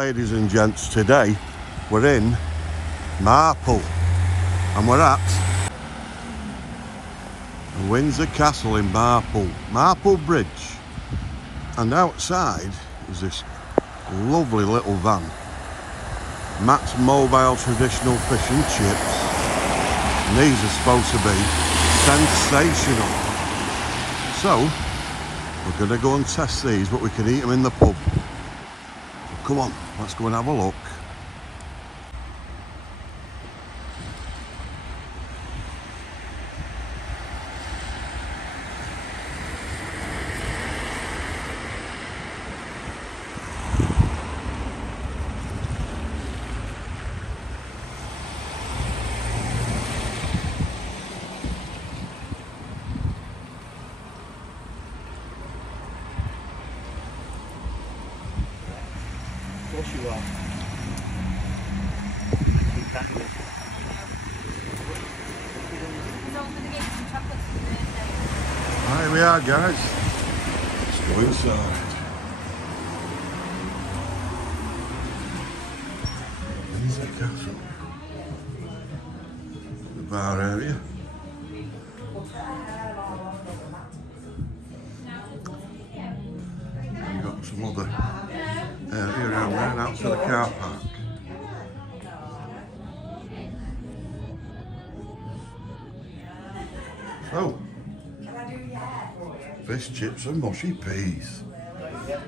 ladies and gents, today we're in Marple and we're at the Windsor Castle in Marple Bridge, and outside is this lovely little van, Matt's Mobile Traditional Fish and Chips, and these are supposed to be sensational. So we're going to go and test these, but we can eat them in the pub. Come on, let's go and have a look. Of course you are. Here we are, guys. Let's go inside. Windsor Castle. The bar area. You've got some other area around there and out to the car park. So, fish, chips and mushy peas. Right,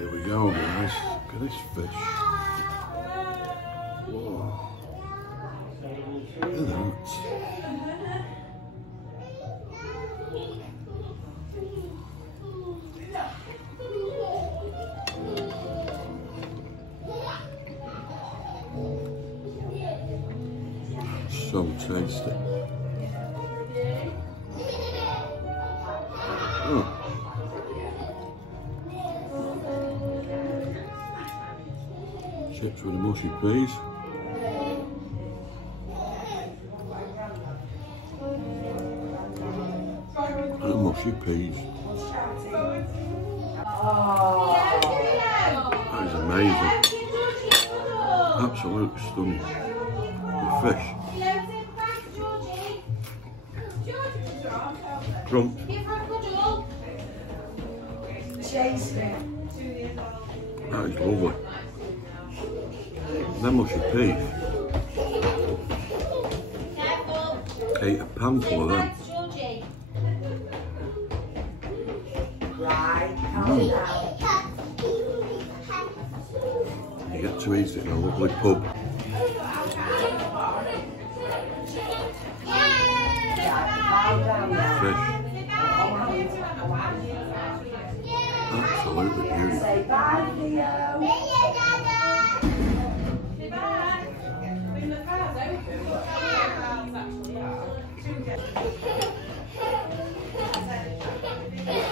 here we go, guys. Look at this fish. Whoa. Look at that. So tasty. Oh. Chips with the mushy peas. And the mushy peas. That is amazing. Absolutely stunning. The fish. Crump. That is lovely. Them mushy peas. Ate a panful of them. You get to eat it in a lovely pub. Fish. Absolutely beautiful.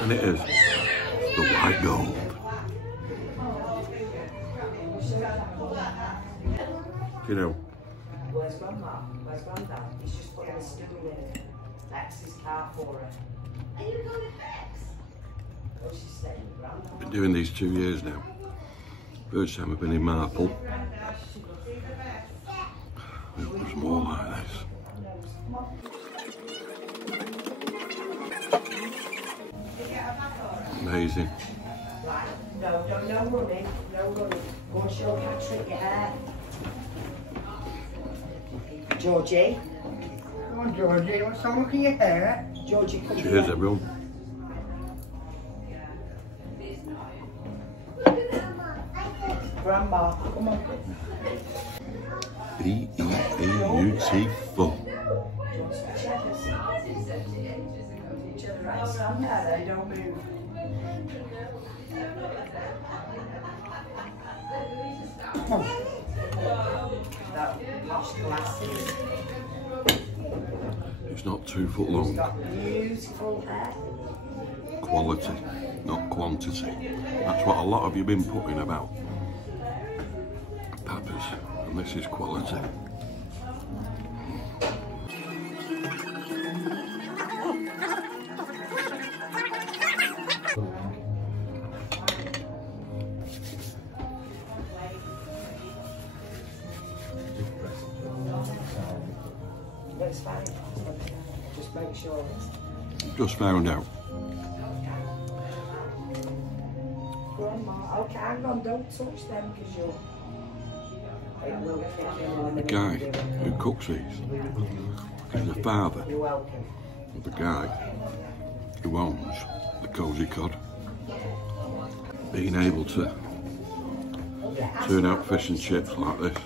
And it is the white gold. You know. Where's Grandma? Where's Grandad? He's just putting a stool in Lex's car for her. Are you going with Lex? Oh, she's staying with Grandad. Been doing these 2 years now. First time I've been in Marple. It was more like this. Amazing. Right, no running, no running. Go and show Patrick your hair. Georgie. Come on, Georgie, what's wrong with your hair? Georgie, come Cheers, here. everyone. Grandma, come on. Beautiful. Stand there, they don't move. It's not 2 foot long. Beautiful hair. Quality, not quantity. That's what a lot of you been putting about. Peppers, And this is quality. It's fine. Just make sure. Just found out. Grandma, okay, hang on, don't touch them because you'll. It will kick in in The a guy minute. who cooks these is the father You're welcome. of the guy who owns the Cosy Cod. Being able to turn out fish and chips like this.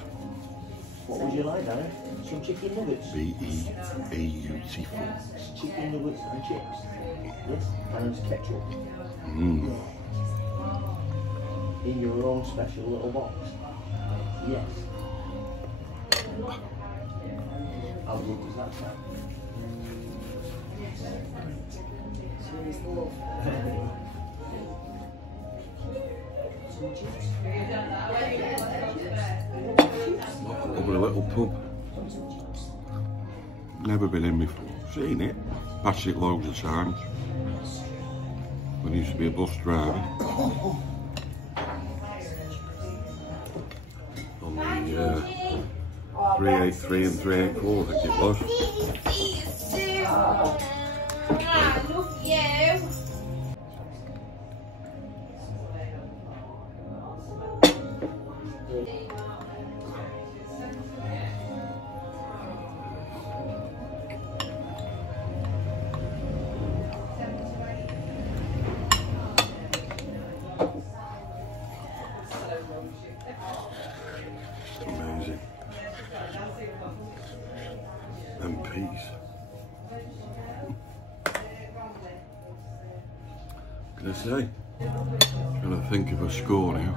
What would you like, Danny? Some chicken nuggets? Beautiful. Chicken nuggets and chips? Yes, and ketchup. Mmm. In your own special little box? Yes. How good does that sound? Cheers, love. Some chips. Over a little pub. Never been in before. Seen it. Passed it loads of times. When I used to be a bus driver. On the 383 and 384, I think it was. I love you. Amazing. And peas. Can I say? Trying to think of a score now.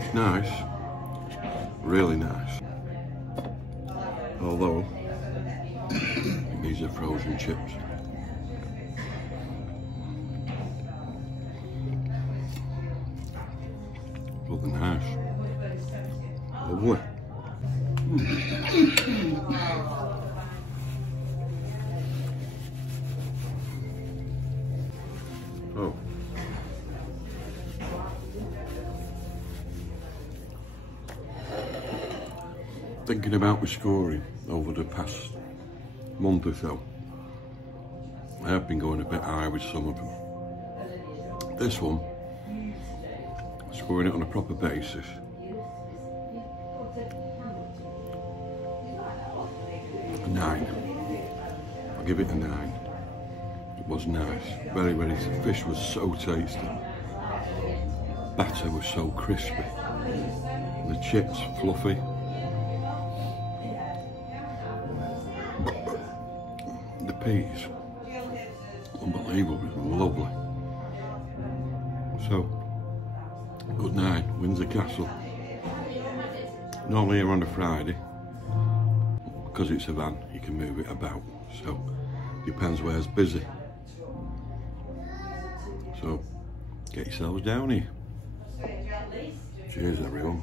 It's nice. Really nice. Although, these are frozen chips. But they're nice. Lovely. Oh. Thinking about my scoring over the past month or so. I have been going a bit high with some of them. This one, scoring it on a proper basis. A 9. I'll give it a 9. It was nice. Very, very, the fish was so tasty. Batter was so crispy. The chips fluffy. The peas, unbelievable, lovely. So, good night, Windsor Castle. Normally here on a Friday, because it's a van, you can move it about. So, depends where's busy. So, get yourselves down here. Cheers, everyone.